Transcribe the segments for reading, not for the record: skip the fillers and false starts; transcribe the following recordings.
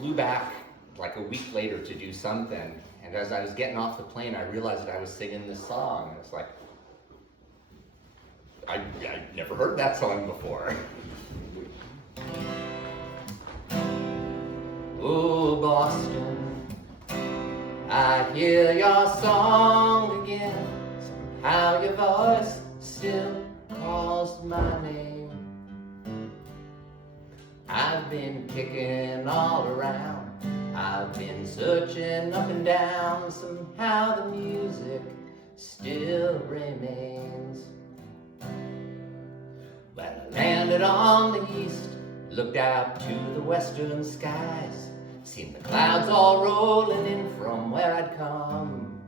flew back like a week later to do something, and as I was getting off the plane, I realized that I was singing this song. And it's like, I'd never heard that song before. Oh, Boston, I hear your song again. Somehow your voice still calls my name. I've been kicking all around. I've been searching up and down. Somehow the music still remains. When I landed on the east, looked out to the western skies, seen the clouds all rolling in from where I'd come.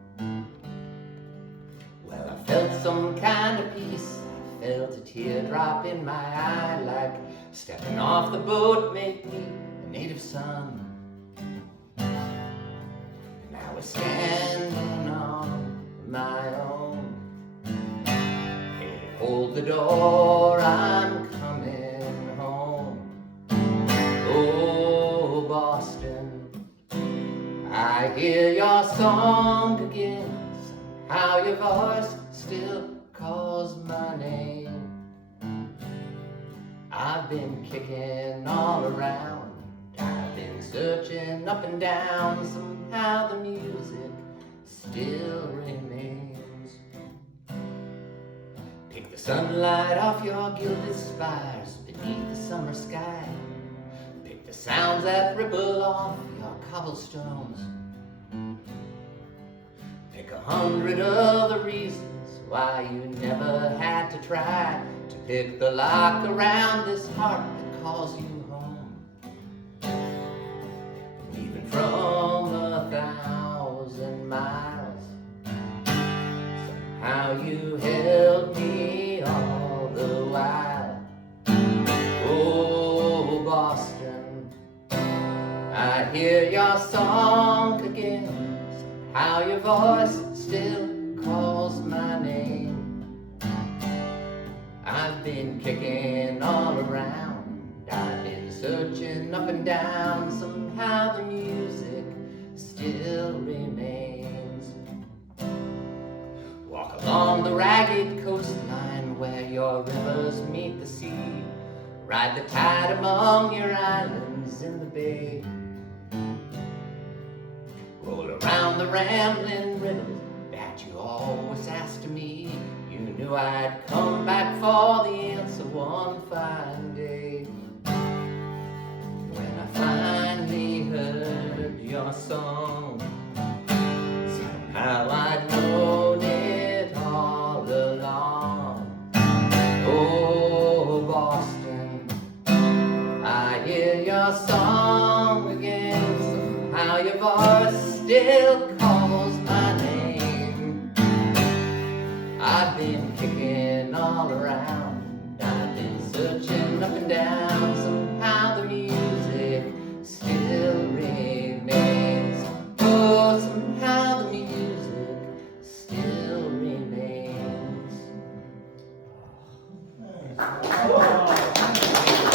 Well, I felt some kind of peace. I felt a teardrop in my eye, like stepping off the boat made me a native son. And I was standing on my own. Hey, hold the door, I'm coming home. Oh, Boston, I hear your song again. Somehow your voice still calls my name. I've been kicking all around. I've been searching up and down. Somehow the music still remains. Pick the sunlight off your gilded spires beneath the summer sky. Pick the sounds that ripple off your cobblestones. Pick 100 other reasons why you never had to try to pick the lock around this heart that calls you home. Even from 1,000 miles, somehow you held me all the while. Oh, Boston, I hear your song again. Somehow your voice still calls my name. I've been kicking all around. I've been searching up and down. Somehow the music still remains. Walk along the ragged coastline where your rivers meet the sea. Ride the tide among your islands in the bay. Roll around the rambling river that you always asked of me. You knew I'd come back for the answer one fine day. When I finally heard your song, somehow I'd known it all along. Oh, Boston, I hear your song again. Somehow your voice still calls my name. I've been kicking all around. I've been searching up and down.